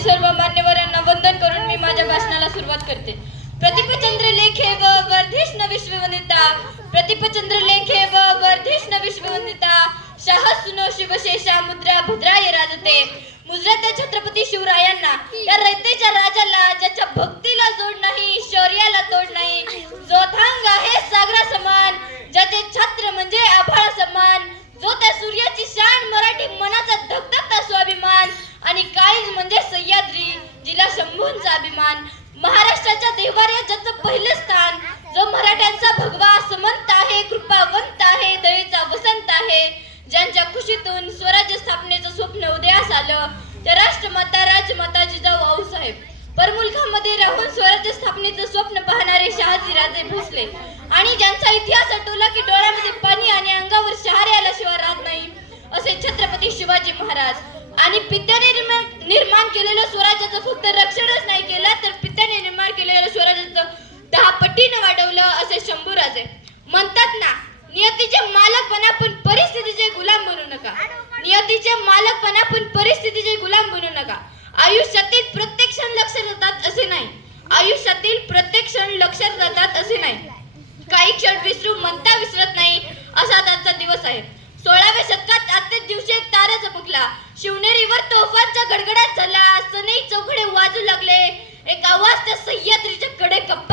सर्व मान्यवरांना वंदन करून मी माझ्या भाषणाला सुरुवात करते. प्रतिपचंद्र लेखे व वर्धिष्ण विश्ववंदिता प्रतिपचंद्र लेखे व वर्धिष्ण विश्ववंदिता शाह सुनो शिवशेषा मुद्रा भद्राय राजते. मुद्रा छत्रपती शिवरायांना. महाराष्ट्राच्या देवाऱ्या ज्याचं पहिलं स्थान. जो मराठ्यांचा भगवा समंत आहे कृपावंत आहे दयेचा वसंत आहे. ज्यांच्या खुशीतून स्वराज्य स्थापनेचं स्वप्न उदयास आलं त्या राष्ट्रमाता राजमाता जिजाऊ आऊसाहेब परमुलखामध्ये राहून स्वराज्य स्थापनेचं स्वप्न पाहणारे शहाजी राजे भोसले. आणि ज्यांचा इतिहास आठवला की डोळ्यामध्ये पाणी आणि अंगावर शहारे आल्याशिवाय राहत नाही असे छत्रपती शिवाजी महाराज. आणि पित्याने निर्माण केलेलं स्वराज्याचं फक्त रक्षणच नाही केलं तर पित्याने निर्माण केलेलं स्वराज्याचं दहा पटीनं वाढवलं असे शंभूराजे. म्हणतात ना नियतीचे मालक बना पण परिस्थितीचे गुलाम बनू नका. नियतीचे मालक बना पण परिस्थितीचे गुलाम बनू नका. आयुष्यातील प्रत्येक क्षण लक्षात जातात असे नाही. आयुष्यातील प्रत्येक क्षण लक्षात जातात असे नाही. काही क्षण विसरू म्हणता विसरत नाही असा त्यांचा दिवस आहे. सोळाव्या शतकात आजच्याच दिवशी एक तारा चमकला शिवनेरीवर तोफांचा गडगडाट झाला सनई चौकडे वाजू लागले. एक आवाज त्या सह्याद्रीच्या कडे कप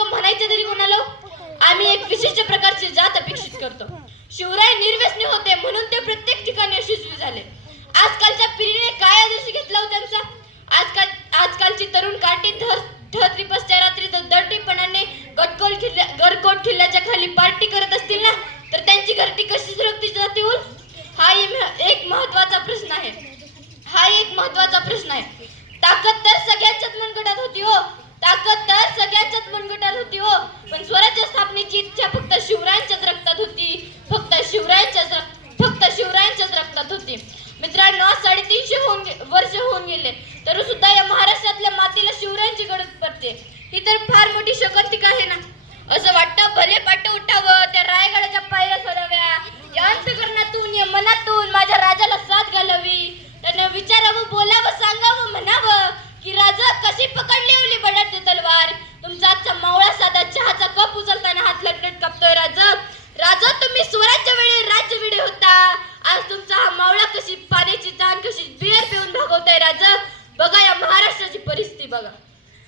मराठा म्हणायचं तरी कोणाला? आम्ही एक विशिष्ट प्रकारची जात अपेक्षित करतो. शिवराय निर्व्यसनी होते म्हणून ते प्रत्येक ठिकाणी यशस्वी झाले. आजकालच्या पिढीने काय आदर्श घेतला होता त्यांचा? आजकाल आजकालची तरुण काठी धर धर रात्री दडपणाने गटकोल किल्ल्या गडकोट किल्ल्याच्या खाली पार्टी करत असतील ना तर त्यांची घरटी कशी सुरक्षित जाते हा एक- एक महत्त्वाचा प्रश्न आहे. हा एक महत्त्वाचा प्रश्न आहे ताकद तर सगळ्यांच्याच मनगटात होती हो ताकद तर सगळ्यांच्याच मनगटात होती हो पण स्वराज्य स्थापनेची इच्छा फक्त शिवरायांच्याच रक्तात होती फक्त शिवरायांच्याच रक्त- फक्त शिवरायांच्याच रक्तात होती मित्रांनो आज साडेतीनशे होऊन गे- वर्ष होऊन गेले तरी सुद्धा या महाराष्ट्रातल्या मातीला शिवरायांची गरज पडते ही तर फार मोठी शक्तिक आहे ना असं वाटतं भले पाट उठावं त्या रायगडाच्या पायऱ्या सोडाव्या या अंतकरणातून या मनातून माझ्या राजाला साथ घालावी त्याने विचारावं बोलावं सांगावं म्हणावं की राजा कशी पकडली ओली बडाट तलवार तुमचा आजचा मावळा साधा चहाचा कप उचलताना हात लटलट कापतोय राजा राजा तुम्ही स्वराज्य वेळी राज्य वेळी होता आज तुमचा हा मावळा कशी पाण्याची ताण कशी बियर पिऊन भागवताय राजा? बघा या महाराष्ट्राची परिस्थिती बघा.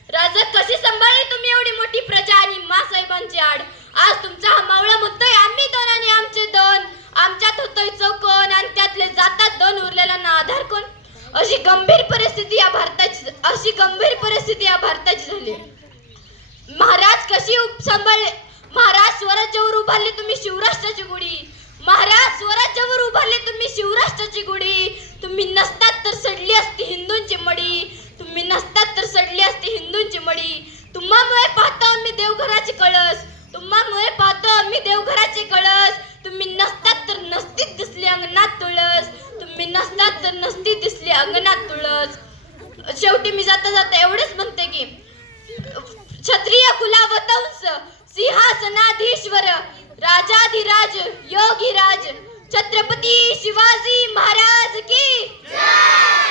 राजा कशी सांभाळली तुम्ही एवढी मोठी प्रजा आणि मासाहेबांची आड? आज तुमचा हा मावळा म्हणतोय आम्ही दोन आणि आमचे दोन. आमच्यात होतोय चौकोन आणि त्यातले जातात दोन उरलेल्यांना आधार कोण? अशी गंभीर परिस्थिती या भारताची अशी गंभीर परिस्थिती या भारताची झाली. महाराज कशी सांभाळले? महाराज स्वराज्यावर उभारली तुम्ही शिवराष्ट्राची गुढी. महाराज स्वराज्यावर उभारले तुम्ही शिवराष्ट्राची गुढी. तुम्ही नसतात तर सडली असती हिंदूंची मडी तुम्ही नसतात तर सडली असती हिंदूंची मडी तुम्हामुळे पाहतो आम्ही देवघराचे कळस. तुम्हामुळे पाहतो आम्ही देवघराचे कळस. तुम्ही नसतात तर नसतीच दिसली अंगणात तुळस. तुम्ही नसतात तर नसती दिसली अंगणात तुळस. शेवटी मी जाता जाता एवढेच म्हणते की क्षत्रिय कुलावतंस सिंहासनाधीश्वर राजाधिराज योगीराज छत्रपती शिवाजी महाराज की